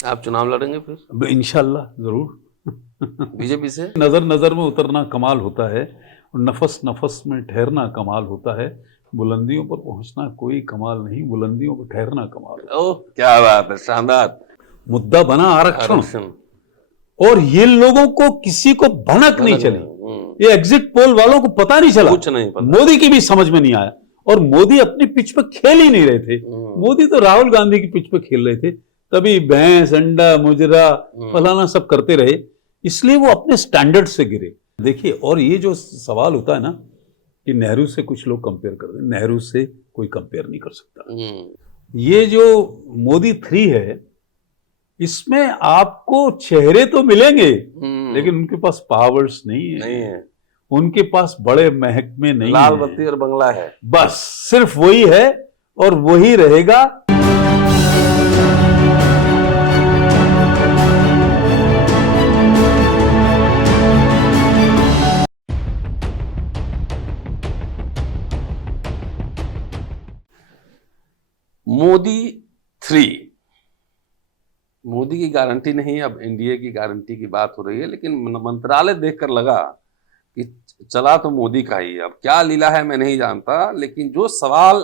आप चुनाव लड़ेंगे फिर इंशाल्लाह जरूर। बीजेपी से? नजर नजर में उतरना कमाल होता है और नफस नफस में ठहरना कमाल होता है। बुलंदियों पर पहुंचना कोई कमाल नहीं, बुलंदियों पर ठहरना कमाल होता ओह, क्या बात है, शानदार। है। मुद्दा बना आरक्षण, आरक्षण। और ये लोगों को किसी को भनक नहीं भनक चली। नहीं। ये एग्जिट पोल वालों को पता नहीं चला, कुछ नहीं पता। मोदी की भी समझ में नहीं आया, और मोदी अपनी पिच पे खेल ही नहीं रहे थे। मोदी तो राहुल गांधी की पिच पे खेल रहे थे, तभी भैंस अंडा मुजरा फलाना सब करते रहे, इसलिए वो अपने स्टैंडर्ड से गिरे। देखिए, और ये जो सवाल होता है ना कि नेहरू से कुछ लोग कंपेयर कर दें, नेहरू से कोई कंपेयर नहीं कर सकता। ये जो मोदी 3 है, इसमें आपको चेहरे तो मिलेंगे लेकिन उनके पास पावर्स नहीं है। उनके पास बड़े महकमे नहीं लाल है। बत्ती और बंगला है, बस सिर्फ वही है और वही रहेगा। मोदी 3। मोदी की गारंटी नहीं, अब एनडीए की गारंटी की बात हो रही है, लेकिन मंत्रालय देखकर लगा कि चला तो मोदी का ही। अब क्या लीला है मैं नहीं जानता, लेकिन जो सवाल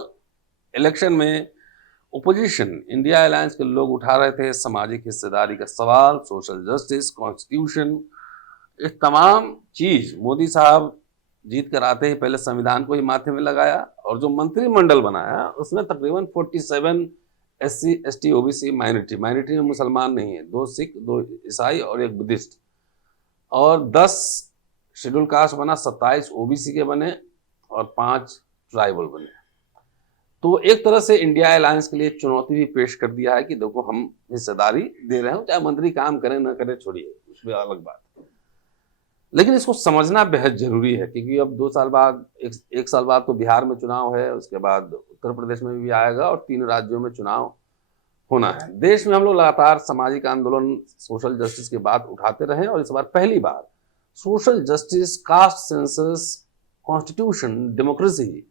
इलेक्शन में ओपोजिशन इंडिया अलायंस के लोग उठा रहे थे, सामाजिक हिस्सेदारी का सवाल, सोशल जस्टिस, कॉन्स्टिट्यूशन, ये तमाम चीज मोदी साहब जीत कर आते ही पहले संविधान को ही माथे में लगाया, और जो मंत्रिमंडल बनाया उसमें तकरीबन 47 SC ST OBC माइनॉरिटी में मुसलमान नहीं है, 2 सिख, 2 ईसाई और 1 बुद्धिस्ट, और 10 शेड्यूल कास्ट बना, 27 OBC के बने और 5 ट्राइबल बने। तो एक तरह से इंडिया अलायंस के लिए चुनौती भी पेश कर दिया है कि देखो हम हिस्सेदारी दे रहे हो, चाहे मंत्री काम करें ना करें छोड़िए, उसमें अलग बात है, लेकिन इसको समझना बेहद जरूरी है, क्योंकि अब 2 साल बाद, एक साल बाद तो बिहार में चुनाव है, उसके बाद उत्तर प्रदेश में भी आएगा और 3 राज्यों में चुनाव होना है। देश में हम लोग लगातार सामाजिक आंदोलन, सोशल जस्टिस की बात उठाते रहे, और इस बार पहली बार social justice, caste census, constitution, democracy,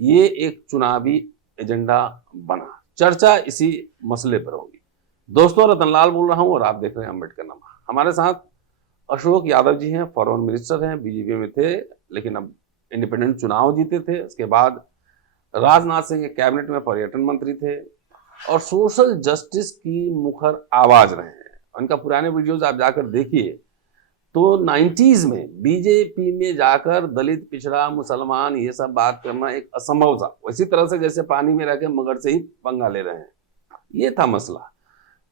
ये एक चुनावी एजेंडा बना। चर्चा इसी मसले पर होगी। दोस्तों, रतनलाल बोल रहा हूं और आप देख रहे हैं अम्बेडकरनामा। हमारे साथ अशोक यादव जी हैं, फॉरेन मिनिस्टर हैं, बीजेपी में थे लेकिन अब इंडिपेंडेंट चुनाव जीते थे। उसके बाद राजनाथ सिंह के कैबिनेट में पर्यटन मंत्री थे और सोशल जस्टिस की मुखर आवाज रहे हैं। उनका पुराने वीडियोज आप जाकर देखिए, तो 90s में बीजेपी में जाकर दलित, पिछड़ा, मुसलमान ये सब बात करना एक असंभव था, इसी तरह से जैसे पानी में रह के मगर से ही पंगा ले रहे हैं, ये था मसला।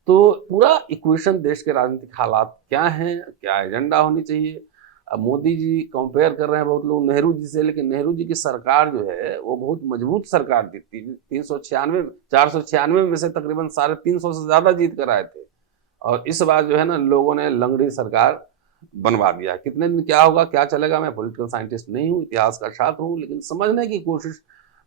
तो पूरा इक्वेशन, देश के राजनीतिक हालात क्या हैं, क्या एजेंडा होनी चाहिए। अब मोदी जी कंपेयर कर रहे हैं बहुत लोग नेहरू जी से, लेकिन नेहरू जी की सरकार जो है वो बहुत मजबूत सरकार थी। 496 में से तकरीबन 350 से ज्यादा जीत कर आए थे, और इस बार जो है ना, लोगों ने लंगड़ी सरकार बनवा दिया। कितने दिन क्या होगा, क्या चलेगा, मैं पॉलिटिकल साइंटिस्ट नहीं हूँ, इतिहास का छात्र हूँ, लेकिन समझने की कोशिश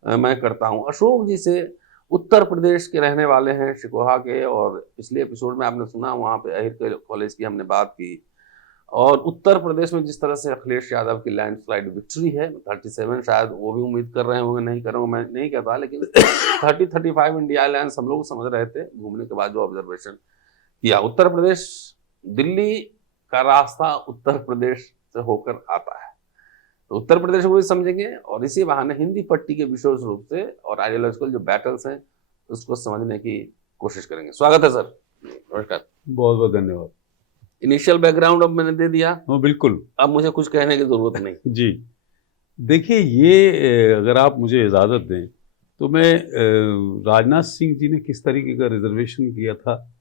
मैं करता हूँ। अशोक जी से, उत्तर प्रदेश के रहने वाले हैं, शिकोहा के, और पिछले एपिसोड में आपने सुना वहाँ पे अहिर कॉलेज की हमने बात की। और उत्तर प्रदेश में जिस तरह से अखिलेश यादव की लैंडस्लाइड विक्ट्री है, 37 शायद वो भी उम्मीद कर रहे होंगे, नहीं कर रहे मैं नहीं कहता, लेकिन 30-35 इंडिया अलायंस हम लोग समझ रहे थे घूमने के बाद जो ऑब्जर्वेशन किया। उत्तर प्रदेश, दिल्ली का रास्ता उत्तर प्रदेश से होकर आता है, तो उत्तर प्रदेश को भी समझेंगे और इसी बहाने हिंदी पट्टी के विशेष रूप से और आइडियोलॉजिकल जो बैटल्स हैं उसको समझने की कोशिश करेंगे। स्वागत है सर। नमस्कार। बहुत बहुत धन्यवाद। इनिशियल बैकग्राउंड अब मैंने दे दिया। हाँ बिल्कुल। अब मुझे कुछ कहने की जरूरत नहीं। जी, देखिए, ये अगर आप मुझे इजाज़त दें तो मैं राजनाथ सिंह जी ने किस तरीके का रिजर्वेशन किया था,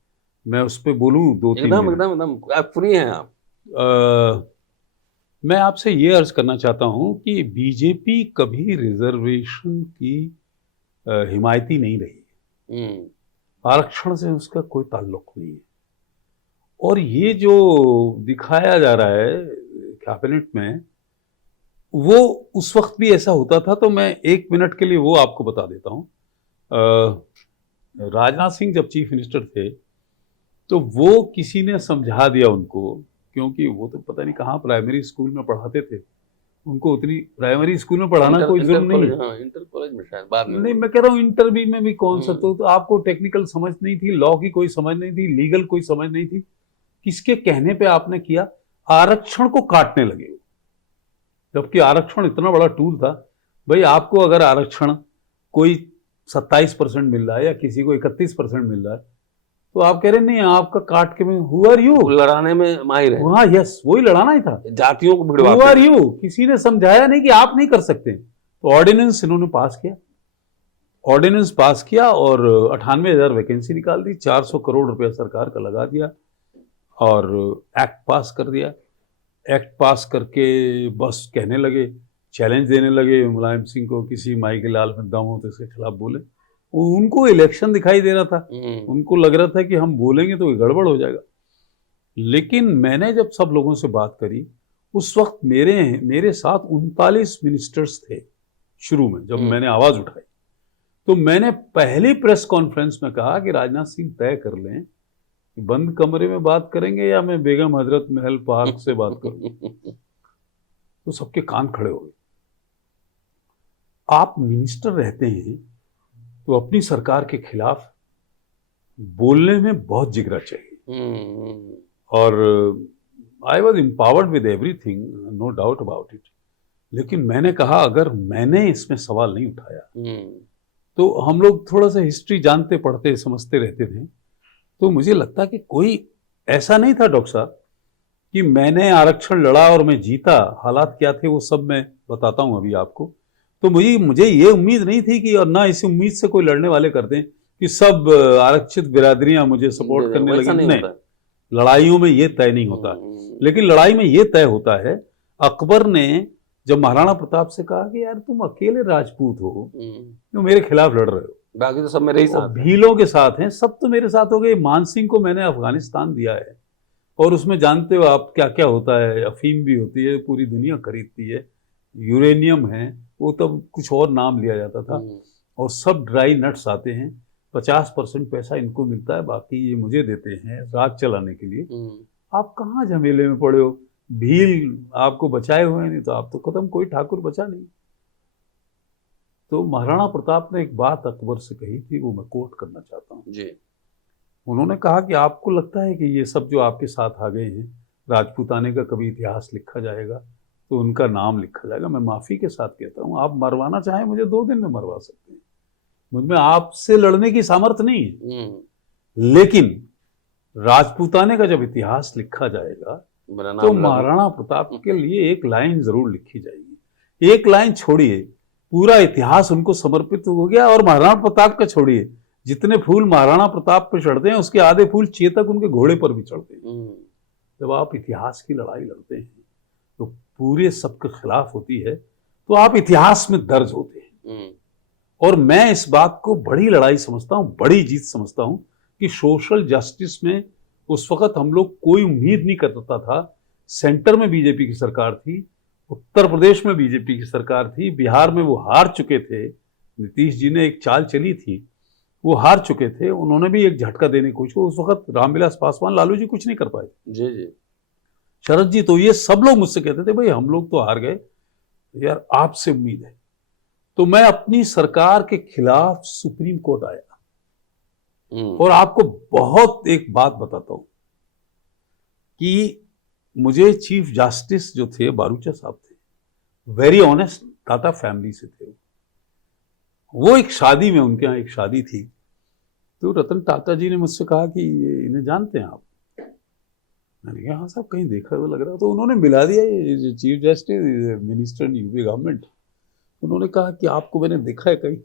मैं उस पर बोलूँ 2-3 एकदम मिनट। एकदम एकदम आप फ्री हैं आप। मैं आपसे ये अर्ज करना चाहता हूँ कि बीजेपी कभी रिजर्वेशन की हिमायती नहीं रही। आरक्षण से उसका कोई ताल्लुक नहीं है, और ये जो दिखाया जा रहा है कैबिनेट में, वो उस वक्त भी ऐसा होता था। तो मैं 1 मिनट के लिए वो आपको बता देता हूँ। राजनाथ सिंह जब चीफ मिनिस्टर थे तो वो किसी ने समझा दिया उनको, क्योंकि वो तो पता नहीं कहाँ प्राइमरी स्कूल में पढ़ाते थे, उनको उतनी प्राइमरी स्कूल में पढ़ाना कोई जुर्म नहीं है। हाँ, इंटर कॉलेज में शायद बाद में नहीं, मैं कह रहा हूँ इंटर भी में भी कौन सा, तो आपको टेक्निकल समझ नहीं थी, लॉ की कोई समझ नहीं थी, लीगल कोई समझ नहीं थी, किसके कहने पे आपने किया, आरक्षण को काटने लगे, जबकि आरक्षण इतना बड़ा टूल था। भाई आपको अगर आरक्षण कोई 27% मिल रहा है या किसी को 31% मिल रहा है, तो आप कह रहे नहीं आपका काट के में, हु आर यू, लड़ाने में माहिर है, हाँ यस, वही लड़ाना ही था, जातियों को हु भिड़वाते आर यू, किसी ने समझाया नहीं कि आप नहीं कर सकते। तो ऑर्डिनेंस इन्होंने पास किया, ऑर्डिनेंस पास किया और 98,000 वैकेंसी निकाल दी, 400 करोड़ रुपया सरकार का लगा दिया और एक्ट पास कर दिया। एक्ट पास करके बस कहने लगे, चैलेंज देने लगे मुलायम सिंह को, किसी माई के लाल में दम हो तो इसके खिलाफ बोले। उनको इलेक्शन दिखाई दे रहा था, उनको लग रहा था कि हम बोलेंगे तो गड़बड़ हो जाएगा। लेकिन मैंने जब सब लोगों से बात करी, उस वक्त मेरे साथ 39 मिनिस्टर्स थे शुरू में जब मैंने आवाज उठाई। तो मैंने पहली प्रेस कॉन्फ्रेंस में कहा कि राजनाथ सिंह तय कर लें कि बंद कमरे में बात करेंगे या मैं बेगम हजरत महल पार्क से बात करूं। तो सबके कान खड़े हो गए। आप मिनिस्टर रहते हैं तो अपनी सरकार के खिलाफ बोलने में बहुत जिगरा चाहिए। और I was empowered with everything, no doubt about it. लेकिन मैंने कहा अगर मैंने इसमें सवाल नहीं उठाया, तो हम लोग थोड़ा सा हिस्ट्री जानते पढ़ते समझते रहते थे, तो मुझे लगता कि कोई ऐसा नहीं था डॉक्टर साहब कि मैंने आरक्षण लड़ा और मैं जीता। हालात क्या थे वो सब मैं बताता हूं अभी आपको। तो मुझे ये उम्मीद नहीं थी कि, और ना इस उम्मीद से कोई लड़ने वाले करते हैं कि सब आरक्षित बिरादरियां मुझे सपोर्ट करने लगी। नहीं, लड़ाइयों में ये तय नहीं होता। लेकिन लड़ाई में ये तय होता है, अकबर ने जब महाराणा प्रताप से कहा कि यार तुम अकेले राजपूत हो, तुम मेरे खिलाफ लड़ रहे हो, बाकी तो सब मेरे ही साथ, भीलों के साथ हैं, सब तो मेरे साथ हो गए। मान सिंह को मैंने अफगानिस्तान दिया है और उसमें जानते हो आप क्या क्या होता है, अफीम भी होती है, पूरी दुनिया खरीदती है, यूरेनियम है, वो तब कुछ और नाम लिया जाता था, और सब ड्राई नट्स आते हैं। 50% पैसा इनको मिलता है, बाकी ये मुझे देते हैं राज चलाने के लिए। आप कहाँ झमेले में पड़े हो, भील आपको बचाए हुए, नहीं तो आप तो खत्म, कोई ठाकुर बचा नहीं। तो महाराणा प्रताप ने एक बात अकबर से कही थी, वो मैं कोट करना चाहता हूँ जी। उन्होंने कहा कि आपको लगता है कि ये सब जो आपके साथ आ गए हैं, राजपूताने का कभी इतिहास लिखा जाएगा तो उनका नाम लिखा जाएगा। मैं माफी के साथ कहता हूँ, आप मरवाना चाहें मुझे 2 दिन में मरवा सकते हैं, मुझमें आपसे लड़ने की सामर्थ्य नहीं है। लेकिन राजपूताने का जब इतिहास लिखा जाएगा तो महाराणा प्रताप के लिए एक लाइन जरूर लिखी जाएगी। एक लाइन छोड़िए, पूरा इतिहास उनको समर्पित हो गया। और महाराणा प्रताप का छोड़िए, जितने फूल महाराणा प्रताप पे चढ़ते हैं उसके आधे फूल चेतक उनके घोड़े पर भी चढ़ते हैं। जब आप इतिहास की लड़ाई लड़ते हैं तो पूरे सबके खिलाफ होती है, तो आप इतिहास में दर्ज होते हैं। और मैं इस बात को बड़ी लड़ाई समझता हूं, बड़ी जीत समझता हूं कि सोशल जस्टिस में उस वक्त हम लोग कोई उम्मीद नहीं करता था। सेंटर में बीजेपी की सरकार थी, उत्तर प्रदेश में बीजेपी की सरकार थी, बिहार में वो हार चुके थे, नीतीश जी ने एक चाल चली थी, वो हार चुके थे, उन्होंने भी एक झटका देने की कोशिश की। उस वक्त रामविलास पासवान, लालू जी कुछ नहीं कर पाए जी जी, शरद जी, तो ये सब लोग मुझसे कहते थे भाई हम लोग तो हार गए यार, आपसे उम्मीद है। तो मैं अपनी सरकार के खिलाफ सुप्रीम कोर्ट आया। और आपको बहुत एक बात बताता हूं कि मुझे चीफ जस्टिस जो थे बारूचा साहब थे, वेरी ऑनेस्ट टाटा फैमिली से थे। वो एक शादी में, उनके यहाँ एक शादी थी, तो रतन टाटा जी ने मुझसे कहा कि इन्हें जानते हैं आप? मैंने कहा हाँ साहब, कहीं देखा हुआ लग रहा। तो उन्होंने मिला दिया, ये chief justice minister in UP government. उन्होंने कहा कि आपको मैंने देखा है कहीं?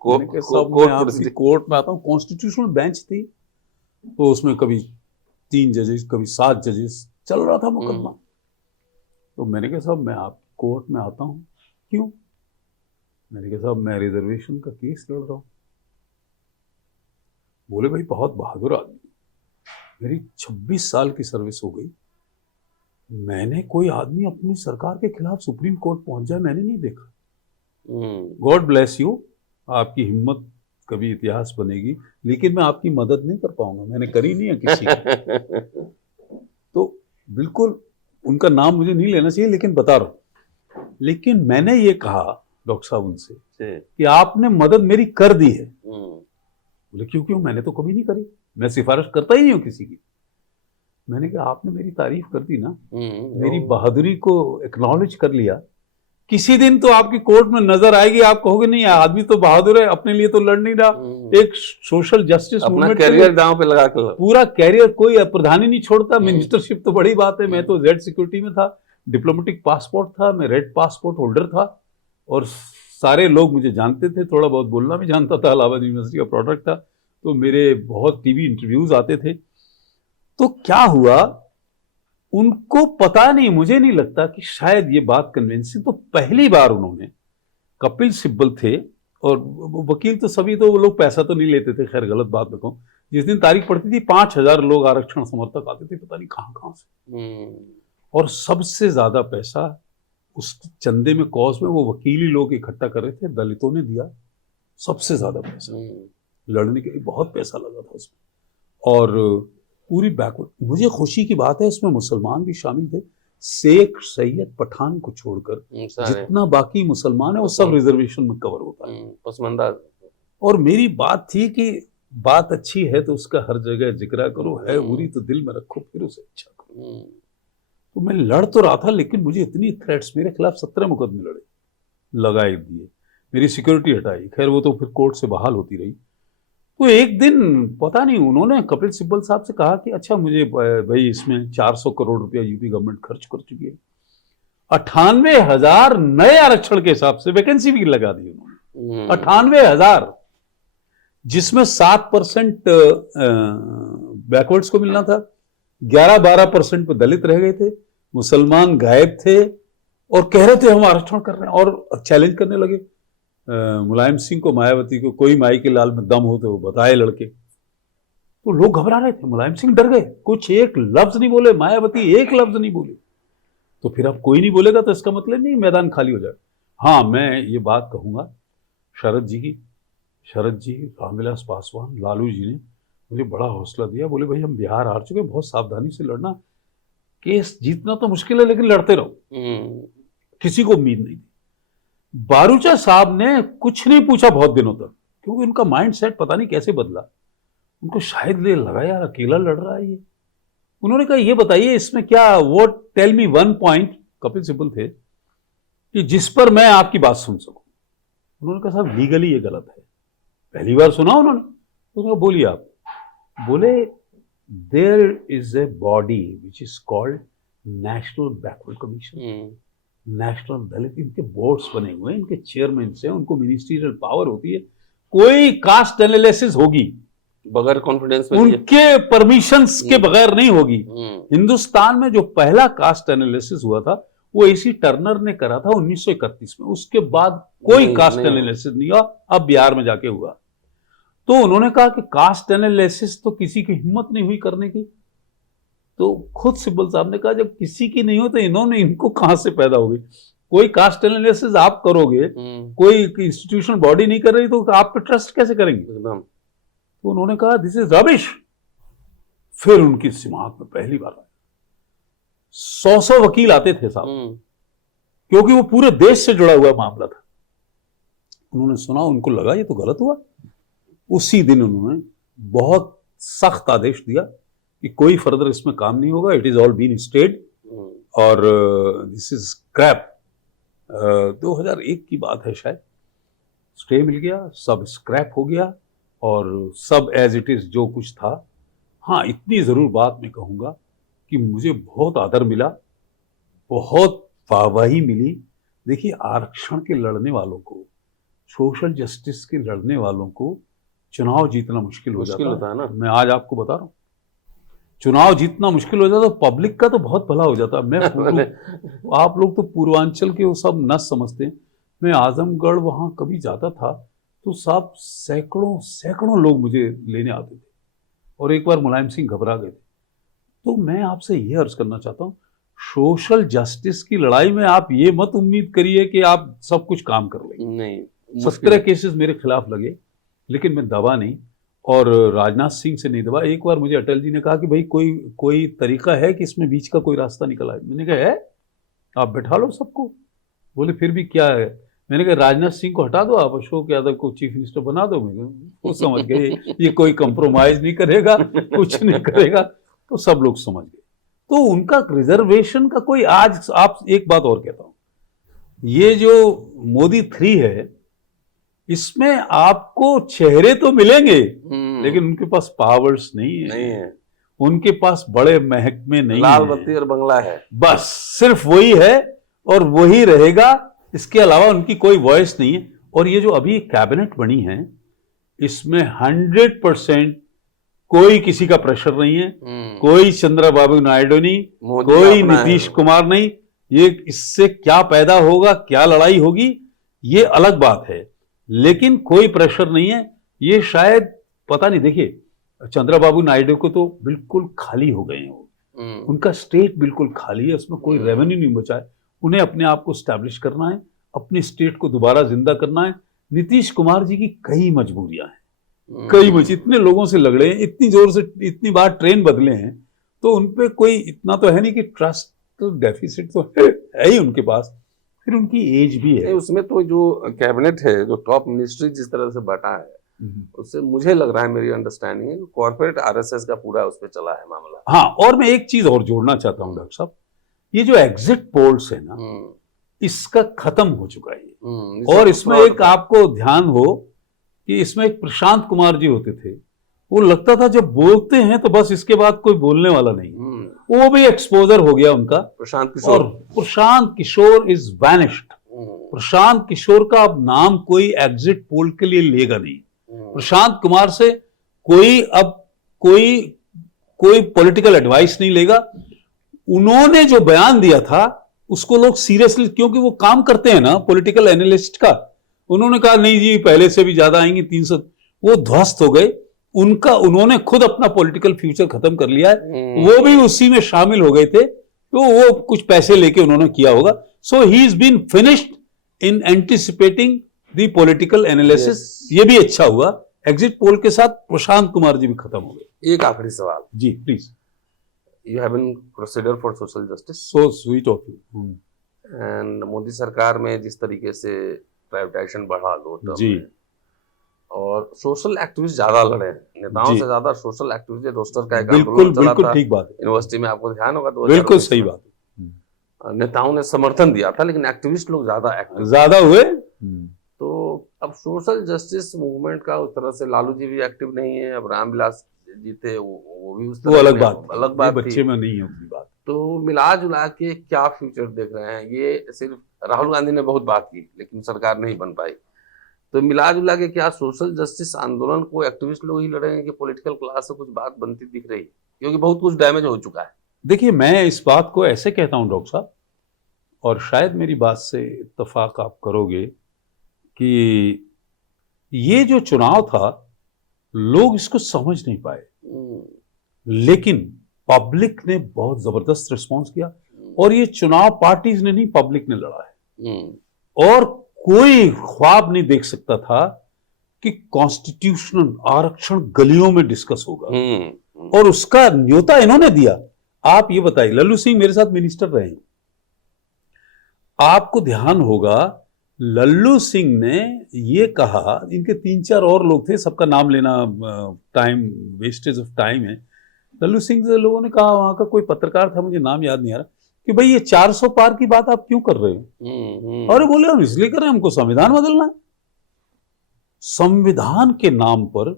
कोर्ट में आता हूँ, कॉन्स्टिट्यूशनल बेंच थी, तो उसमें कभी 3 जजेस, कभी 7 जजेस, चल रहा था मुकदमा। तो मैंने कहा साहब मैं आप कोर्ट में आता हूँ, क्यों? मैंने कहा साहब मैं रिजर्वेशन का केस लड़ रहा हूँ। बोले भाई बहुत बहादुर आदमी, मेरी 26 साल की सर्विस हो गई, मैंने कोई आदमी अपनी सरकार के खिलाफ सुप्रीम कोर्ट पहुंच जाए मैंने नहीं देखा। गॉड ब्लेस यू, आपकी हिम्मत, कभी इतिहास बनेगी, लेकिन मैं आपकी मदद नहीं कर पाऊंगा, मैंने करी नहीं है किसी की। तो बिल्कुल उनका नाम मुझे नहीं लेना चाहिए लेकिन बता रहा हूं, लेकिन मैंने ये कहा डॉक्टर साहब उनसे कि आपने मदद मेरी कर दी है। बोले क्यों क्यों, मैंने तो कभी नहीं करी, मैं सिफारिश करता ही नहीं हूं किसी की। मैंने कहा आपने मेरी तारीफ कर दी ना, मेरी बहादुरी को एक्नॉलेज कर लिया, किसी दिन तो आपकी कोर्ट में नजर आएगी, आप कहोगे नहीं आदमी तो बहादुर है, अपने लिए तो लड़ नहीं रहा, एक सोशल जस्टिस अपना कैरियर दांव पे लगा कर पूरा कैरियर, कोई प्रधानी नहीं छोड़ता। मिनिस्टरशिप तो बड़ी बात है, मैं तो जेड सिक्योरिटी में था, डिप्लोमेटिक पासपोर्ट था, मैं रेड पासपोर्ट होल्डर था और सारे लोग मुझे जानते थे, थोड़ा बहुत बोलना भी जानता था, इलाहाबाद यूनिवर्सिटी का प्रोडक्ट था, तो मेरे बहुत टीवी इंटरव्यूज आते थे। तो क्या हुआ, उनको पता नहीं, मुझे नहीं लगता कि शायद ये बात कन्विंसिंग, तो पहली बार उन्होंने, कपिल सिब्बल थे और वकील तो सभी, तो वो लोग पैसा तो नहीं लेते थे, खैर गलत बात बताऊं, जिस दिन तारीख पड़ती थी 5,000 लोग आरक्षण समर्थक आते थे, पता नहीं कहां कहां से, और सबसे ज्यादा पैसा उस चंदे में, कॉज में, वो वकीली लोग इकट्ठा कर रहे थे, दलितों ने दिया सबसे ज्यादा पैसा, लड़ने के लिए बहुत पैसा लगा था उसमें, और पूरी बैकवर्ड। मुझे खुशी की बात है इसमें मुसलमान भी शामिल थे, शेख, सैयद, पठान को छोड़कर जितना बाकी मुसलमान है वो सब रिजर्वेशन में कवर होता है, पसमंदा। और मेरी बात थी कि बात अच्छी है तो उसका हर जगह जिक्र करो, है बुरी तो दिल में रखो, फिर उसे अच्छा करो। तो मैं लड़ तो रहा था, लेकिन मुझे इतनी थ्रेट्स, मेरे खिलाफ 17 मुकदमे लड़े, लगाए दिए, मेरी सिक्योरिटी हटाई, खैर वो तो फिर कोर्ट से बहाल होती रही। तो एक दिन पता नहीं उन्होंने कपिल सिब्बल साहब से कहा कि अच्छा मुझे भाई इसमें 400 करोड़ रुपया यूपी गवर्नमेंट खर्च कर चुकी है, 98,000 नए आरक्षण के हिसाब से वैकेंसी भी लगा दी उन्होंने, 98,000, जिसमें 7% बैकवर्ड्स को मिलना था, 11-12% पे दलित रह गए थे, मुसलमान गायब थे, और कह रहे थे हम आरक्षण कर रहे हैं, और चैलेंज करने लगे मुलायम सिंह को, मायावती को, कोई माई के लाल में दम हो तो वो बताए लड़के। तो लोग घबरा रहे थे, मुलायम सिंह डर गए, कुछ एक लफ्ज नहीं बोले, मायावती एक लफ्ज नहीं बोले। तो फिर अब कोई नहीं बोलेगा तो इसका मतलब नहीं मैदान खाली हो जाए। हाँ, मैं ये बात कहूंगा, शरद जी, रामविलास पासवान, लालू जी ने मुझे बड़ा हौसला दिया, बोले भाई हम बिहार हार चुके, बहुत सावधानी से लड़ना, केस जीतना तो मुश्किल है लेकिन लड़ते रहो। किसी को उम्मीद नहीं थी। बारूचा साहब ने कुछ नहीं पूछा बहुत दिनों तक, क्योंकि उनका माइंड सेट पता नहीं कैसे बदला, उनको शायद ये लगा यार अकेला लड़ रहा है ये। उन्होंने कहा ये बताइए इसमें क्या, वो tell me one point, Kapil Sibal थे, कि जिस पर मैं आपकी बात सुन सकूं। उन्होंने कहा साहब लीगली ये गलत है। पहली बार सुना उन्होंने, तो बोलिए आप। बोले there is a body which is called national backward commission, national Dalit, इनके बोर्ड्स बने हुए हैं, इनके चेयरमैन से, उनको मिनिस्ट्रियल पावर होती है, कोई कास्ट एनालिसिस होगी बगैर कॉन्फिडेंस में, उनके परमिशंस के बगैर नहीं होगी। हिंदुस्तान में जो पहला कास्ट एनालिसिस हुआ था वो एसी टर्नर ने करा था 1931 में, उसके बाद कोई कास्ट एनालिसिस नहीं हुआ, अब बिहार में जाके हुआ। तो उन्होंने कहा कि कास्ट एनालिसिस तो किसी की हिम्मत नहीं हुई करने की, तो खुद सिब्बल साहब ने कहा जब किसी की नहीं हो तो इनको कहां से पैदा होगी, कोई कास्ट एनालिसिस आप करोगे, कोई इंस्टीट्यूशन बॉडी नहीं कर रही तो आप पे ट्रस्ट कैसे करेंगे। तो उन्होंने कहा दिस इज रबिश। फिर उनकी दिमाग में पहली बार 100 वकील आते थे साहब, क्योंकि वो पूरे देश से जुड़ा हुआ मामला था। उन्होंने सुना, उनको लगा ये तो गलत हुआ। उसी दिन उन्होंने बहुत सख्त आदेश दिया कि कोई फर्दर इसमें काम नहीं होगा, it is all been stayed, और दिस इज स्क्रैप। 2001 की बात है शायद, स्टे मिल गया, सब स्क्रैप हो गया और सब एज इट इज जो कुछ था। हाँ, इतनी जरूर बात मैं कहूंगा कि मुझे बहुत आदर मिला, बहुत वाहवाही मिली। देखिए, आरक्षण के लड़ने वालों को, सोशल जस्टिस के लड़ने वालों को चुनाव जीतना मुश्किल हो जाता है ना। मैं आज आपको बता रहा हूं, चुनाव जीतना मुश्किल हो जाता, तो पब्लिक का तो बहुत भला हो जाता। मैं आप लोग तो पूर्वांचल के वो सब न समझते हैं। मैं आजमगढ़ वहां कभी जाता था तो साहब सैकड़ों लोग मुझे लेने आते थे, और एक बार मुलायम सिंह घबरा गए थे। तो मैं आपसे ये अर्ज करना चाहता हूं, सोशल जस्टिस की लड़ाई में आप ये मत उम्मीद करिए कि आप सब कुछ काम कर लेंगे। नहीं, 17 केसेस मेरे खिलाफ लगे, लेकिन मैं दबा नहीं, और राजनाथ सिंह से नहीं दबा। एक बार मुझे अटल जी ने कहा कि भाई कोई कोई तरीका है कि इसमें बीच का कोई रास्ता निकल आए। मैंने कहा है, आप बैठा लो सबको। बोले फिर भी क्या है? मैंने कहा राजनाथ सिंह को हटा दो, आप अशोक यादव को चीफ मिनिस्टर बना दो। वो समझ गए ये कोई कंप्रोमाइज नहीं करेगा, कुछ नहीं करेगा, तो सब लोग समझ गए। तो उनका रिजर्वेशन का कोई, आज आप एक बात और कहता हूं, ये जो मोदी 3 है, इसमें आपको चेहरे तो मिलेंगे लेकिन उनके पास पावर्स नहीं है, उनके पास बड़े महकमे नहीं है, लाल बत्ती और बंगला है, बस सिर्फ वही है और वही रहेगा। इसके अलावा उनकी कोई वॉइस नहीं है। और ये जो अभी कैबिनेट बनी है, इसमें 100% कोई किसी का प्रेशर नहीं है, कोई चंद्रबाबू नायडू नहीं, कोई नीतीश कुमार नहीं। ये इससे क्या पैदा होगा, क्या लड़ाई होगी, ये अलग बात है, लेकिन कोई प्रेशर नहीं है। ये शायद पता नहीं, देखिए चंद्रबाबू नायडू को तो बिल्कुल खाली हो गए हैं वो, उनका स्टेट बिल्कुल खाली है, उसमें कोई रेवेन्यू नहीं बचा है। उन्हें अपने आप को स्टैब्लिश करना है, अपने स्टेट को दोबारा जिंदा करना है। नीतीश कुमार जी की कई मजबूरियां हैं, कई इतने लोगों से लड़े हैं, इतनी जोर से इतनी बार ट्रेन बदले हैं, तो उनपे कोई इतना तो है नहीं कि ट्रस्ट डेफिसिट तो है ही उनके पास। फिर उनकी एज भी है। उसमें तो जो कैबिनेट है, जो टॉप मिनिस्ट्री जिस तरह से बांटा है, उससे मुझे लग रहा है, मेरी अंडरस्टैंडिंग है, कॉर्पोरेट आरएसएस का पूरा उस पर चला है मामला। हाँ, और मैं एक चीज और जोड़ना चाहता हूँ डॉक्टर साहब, ये जो एग्जिट पोल्स है ना, इसका खत्म हो चुका है। और इसमें एक आपको ध्यान हो कि इसमें एक प्रशांत कुमार जी होते थे, वो लगता था जब बोलते हैं तो बस इसके बाद कोई बोलने वाला नहीं, वो भी एक्सपोजर हो गया उनका, प्रशांत किशोर। और प्रशांत किशोर इज वैनिश्ड। प्रशांत किशोर का अब नाम कोई एग्जिट पोल के लिए लेगा नहीं। प्रशांत कुमार से कोई अब कोई पॉलिटिकल एडवाइस नहीं लेगा। उन्होंने जो बयान दिया था उसको लोग सीरियसली, क्योंकि वो काम करते हैं ना पॉलिटिकल एनालिस्ट का, उन्होंने कहा नहीं जी पहले से भी ज्यादा आएंगे 300, वो ध्वस्त हो गए। उन्होंने खुद अपना पॉलिटिकल फ्यूचर खत्म कर लिया है, वो भी उसी में शामिल हो गए थे, तो वो कुछ पैसे लेके उन्होंने किया होगा। So he is been finished in anticipating the political analysis. ये भी अच्छा हुआ, एग्जिट पोल के साथ प्रशांत कुमार जी भी खत्म हो गए। एक आखिरी सवाल जी please. You have been crusader for social justice. So sweet of you. And Modi सरकार में जिस तरीके से प्राइवेटाइजेशन बढ़ा 2 टर्म जी, में, और सोशल एक्टिविस्ट ज्यादा लड़े, नेताओं से ज्यादा सोशल एक्टिविस्ट, रोस्टर का एक बिल्कुल बिल्कुल ठीक बात है, यूनिवर्सिटी में, आपको ध्यान होगा, बिल्कुल सही बात है। नेताओं ने समर्थन दिया था, लेकिन एक्टिविस्ट लोग ज्यादा हुए। तो अब सोशल जस्टिस मूवमेंट का उस तरह से लालू जी भी एक्टिव नहीं है, अब रामविलास जी थे, वो भी उस तरह, वो अलग बात बच्चे में नहीं है उनकी बात। तो मिला जुला के क्या फ्यूचर देख रहे हैं? ये सिर्फ राहुल गांधी ने बहुत बात की लेकिन सरकार नहीं बन पाई, तो मिला जुला के क्या सोशल जस्टिस आंदोलन को एक्टिविस्ट लोग ही लड़ेंगे कि पॉलिटिकल क्लास से कुछ बात बनती दिख रही? क्योंकि बहुत कुछ डैमेज हो चुका है। देखिए, मैं इस बात को ऐसे कहता हूं डॉक्टर साहब, और शायद मेरी बात से इत्तेफाक आप करोगे, कि ये जो चुनाव था लोग इसको समझ नहीं पाए, लेकिन पब्लिक ने बहुत जबरदस्त रिस्पांस किया। और ये चुनाव पार्टीज ने नहीं, पब्लिक ने लड़ा है। और कोई ख्वाब नहीं देख सकता था कि कॉन्स्टिट्यूशनल आरक्षण गलियों में डिस्कस होगा, और उसका न्योता इन्होंने दिया। आप ये बताइए, लल्लू सिंह मेरे साथ मिनिस्टर रहे, आपको ध्यान होगा लल्लू सिंह ने ये कहा, इनके 3-4 और लोग थे, सबका नाम लेना टाइम वेस्टेज ऑफ टाइम है। लल्लू सिंह से लोगों ने कहा, वहां का कोई पत्रकार था, मुझे नाम याद नहीं आ रहा, कि भाई ये 400 पार की बात आप क्यों कर रहे हो? और बोले हम इसलिए कर रहे हैं, हमको संविधान बदलना है। संविधान के नाम पर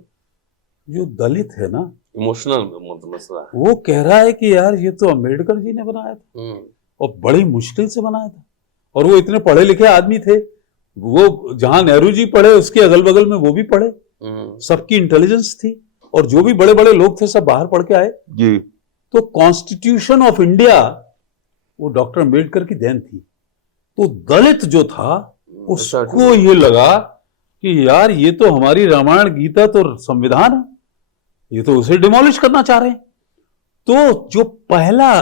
जो दलित है ना, इमोशनल मसला, वो कह रहा है कि यार ये तो अम्बेडकर जी ने बनाया था और बड़ी मुश्किल से बनाया था, और वो इतने पढ़े लिखे आदमी थे, वो जहां नेहरू जी पढ़े उसके अगल बगल में वो भी पढ़े, सबकी इंटेलिजेंस थी, और जो भी बड़े बड़े लोग थे सब बाहर पढ़ के आए जी। तो कॉन्स्टिट्यूशन ऑफ इंडिया वो डॉक्टर अम्बेडकर की देन थी। तो दलित जो था उसको ये लगा कि यार ये तो हमारी रामायण गीता तो संविधान है, ये तो उसे डिमोलिश करना चाह रहे हैं। तो जो पहला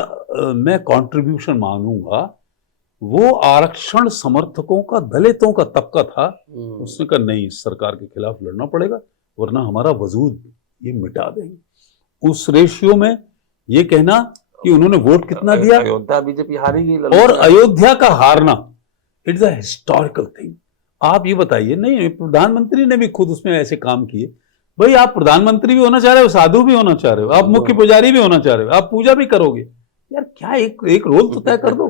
मैं कंट्रीब्यूशन मानूंगा वो आरक्षण समर्थकों का, दलितों का तबका था। उसने कहा नहीं, सरकार के खिलाफ लड़ना पड़ेगा, वरना हमारा वजूद ये मिटा देंगे। उस रेशियो में ये कहना कि उन्होंने वोट कितना दिया, अयोध्या बीजेपी हारेगी और अयोध्या का हारना, इट्स अ हिस्टोरिकल थिंग। आप ये बताइए, नहीं प्रधानमंत्री ने भी खुद उसमें ऐसे काम किए। भाई आप प्रधानमंत्री भी होना चाह रहे हो, साधु भी होना चाह रहे हो, आप मुख्य पुजारी भी होना चाह रहे हो, आप पूजा भी करोगे, यार क्या एक रोल तो तय कर दो,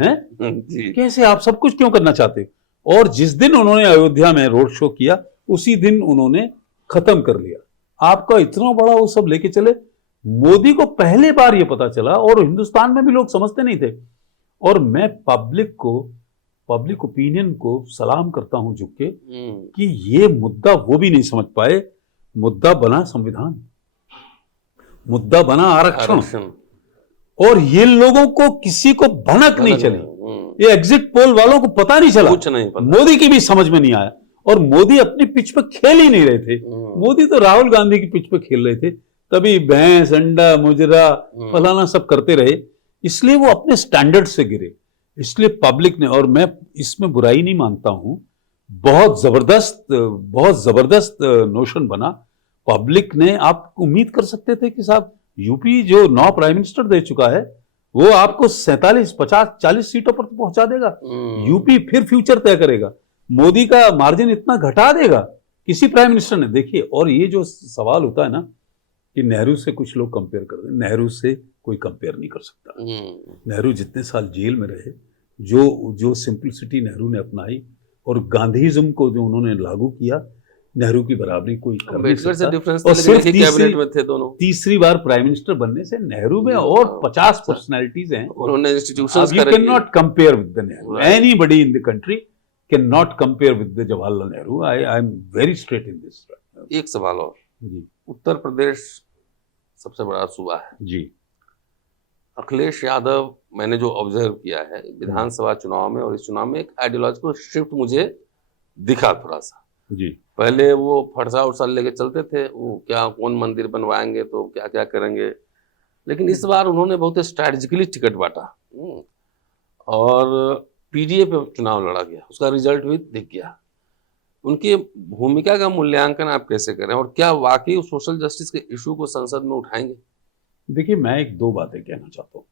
हैं? कैसे आप सब कुछ क्यों करना चाहते हो? और जिस दिन उन्होंने अयोध्या में रोड शो किया उसी दिन उन्होंने खत्म कर लिया। आपका इतना बड़ा वो सब लेके चले। मोदी को पहले बार ये पता चला, और हिंदुस्तान में भी लोग समझते नहीं थे। और मैं पब्लिक ओपिनियन को सलाम करता हूं झुक के कि ये मुद्दा वो भी नहीं समझ पाए। मुद्दा बना संविधान, मुद्दा बना आरक्षण, और ये लोगों को किसी को भनक नहीं चली। ये एग्जिट पोल वालों को पता नहीं चला, कुछ नहीं पता। मोदी की भी समझ में नहीं आया, और मोदी अपनी पिच पे खेल ही नहीं रहे थे। मोदी तो राहुल गांधी की पिच पे खेल रहे थे, तभी भैंस अंडा मुजरा फलाना सब करते रहे, इसलिए वो अपने स्टैंडर्ड से गिरे। इसलिए पब्लिक ने, और मैं इसमें बुराई नहीं मानता हूं, बहुत जबरदस्त नोशन बना पब्लिक ने। आप उम्मीद कर सकते थे कि साहब यूपी जो 9 प्राइम मिनिस्टर दे चुका है वो आपको 47, 50, 40 सीटों पर तो पहुंचा देगा। यूपी फिर फ्यूचर तय करेगा, मोदी का मार्जिन इतना घटा देगा किसी प्राइम मिनिस्टर ने। देखिए, और ये जो सवाल होता है ना कि नेहरू से कुछ लोग कंपेयर कर दें, नेहरू से कोई कंपेयर नहीं कर सकता। नेहरू जितने साल जेल में रहे, जो सिंपलिसिटी नेहरू ने अपनाई और गांधीइज्म को जो उन्होंने लागू किया, नेहरू की बराबरी कोई कर नहीं सकता। और सिर्फ तीसरी बार प्राइम मिनिस्टर बनने से नेहरू में और 50 पर्सनैलिटीज हैं, उन्होंने institutions you can not compare with the Nehru. Anybody in the country can not compare with the Jawaharlal Nehru. I am very straight in this. एक सवाल और जी, उत्तर प्रदेश सबसे बड़ा सूबा है जी। अखिलेश यादव, मैंने जो ऑब्जर्व किया है विधानसभा चुनाव में और इस चुनाव में, एक आइडियोलॉजिकल शिफ्ट मुझे दिखा थोड़ा सा जी। पहले वो फरसा उर्सा लेके चलते थे, वो क्या कौन मंदिर बनवाएंगे तो क्या क्या करेंगे, लेकिन इस बार उन्होंने बहुत स्ट्रैटेजिकली टिकट बांटा और पीडीए पे चुनाव लड़ा गया, उसका रिजल्ट भी दिख गया। उनकी भूमिका का मूल्यांकन आप कैसे करें, और क्या वाकई सोशल जस्टिस के इशू को संसद में उठाएंगे? देखिए, मैं एक दो बातें कहना चाहता हूँ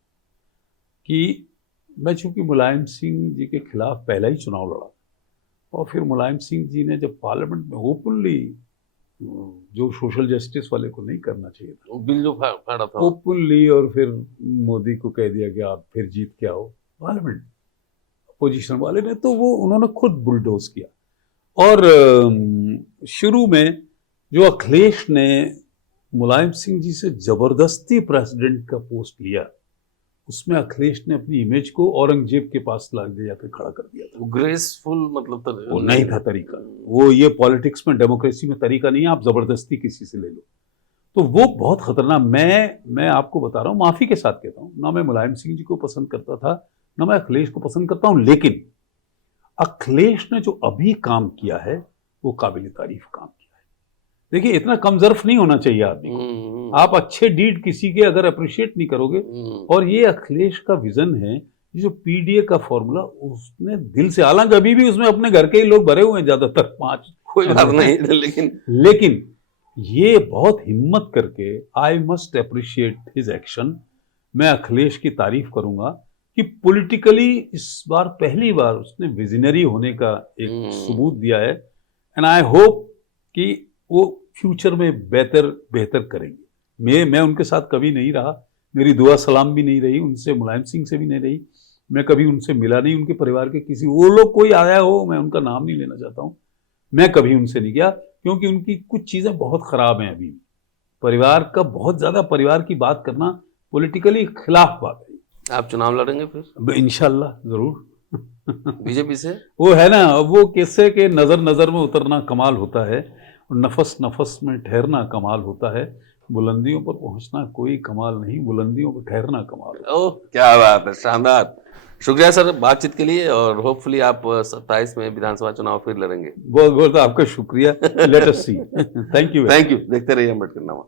कि मैं चूंकि मुलायम सिंह जी के खिलाफ पहला ही चुनाव लड़ा, और फिर मुलायम सिंह जी ने जब पार्लियामेंट में ओपनली जो सोशल जस्टिस वाले को नहीं करना चाहिए था, बिल जो फाड़ा था ओपनली, और फिर मोदी को कह दिया कि आप फिर जीत के आओ पार्लियामेंट, अपोजिशन वाले ने, तो वो उन्होंने खुद बुलडोज किया। और शुरू में जो अखिलेश ने मुलायम सिंह जी से जबरदस्ती प्रेसिडेंट का पोस्ट लिया, उसमें अखिलेश ने अपनी इमेज को औरंगजेब के पास ला दे जाकर खड़ा कर दिया था। ग्रेसफुल मतलब वो नहीं था तरीका, वो ये पॉलिटिक्स में, डेमोक्रेसी में तरीका नहीं है आप जबरदस्ती किसी से ले लो, तो वो बहुत खतरनाक। मैं आपको बता रहा हूँ, माफी के साथ कहता हूँ, ना मैं मुलायम सिंह जी को पसंद करता था, ना मैं अखिलेश को पसंद करता हूँ, लेकिन अखिलेश ने जो अभी काम किया है वो काबिल तारीफ काम किया है। देखिए, इतना कमजोर नहीं होना चाहिए आदमी को। आप अच्छे डीड किसी के अगर अप्रिशिएट नहीं करोगे, और ये अखिलेश का विजन है, जो पीडीए का फॉर्मूला उसने दिल से, हालांकि अभी भी उसमें अपने घर के ही लोग भरे हुए हैं ज्यादातर, 5 कोई बात नहीं, लेकिन ये बहुत हिम्मत करके, I must appreciate his action. मैं अखिलेश की तारीफ करूंगा कि पॉलिटिकली इस बार पहली बार उसने विजनरी होने का एक सबूत दिया है, एंड आई होप कि वो फ्यूचर में बेहतर करेंगे। मैं उनके साथ कभी नहीं रहा, मेरी दुआ सलाम भी नहीं रही उनसे, मुलायम सिंह से भी नहीं रही, मैं कभी उनसे मिला नहीं, उनके परिवार के किसी, वो लोग कोई आया हो, मैं उनका नाम नहीं लेना चाहता हूँ, मैं कभी उनसे नहीं गया, क्योंकि उनकी कुछ चीजें बहुत खराब हैं अभी। परिवार का बहुत ज्यादा, परिवार की बात करना पॉलिटिकली खिलाफ बात है। आप चुनाव लड़ेंगे फिर? इंशाल्लाह जरूर। बीजेपी से? वो है ना, वो किस्से के नजर में उतरना कमाल होता है, और नफस में ठहरना कमाल होता है, बुलंदियों पर पहुंचना कोई कमाल नहीं, बुलंदियों पर ठहरना कमाल। ओह, क्या बात है, शानदार। शुक्रिया सर बातचीत के लिए, और होपफुली आप 27 में विधानसभा चुनाव फिर लड़ेंगे। बहुत बहुत आपका शुक्रिया। Let us see. Thank you. देखते रहिए अम्बेडकर नामा।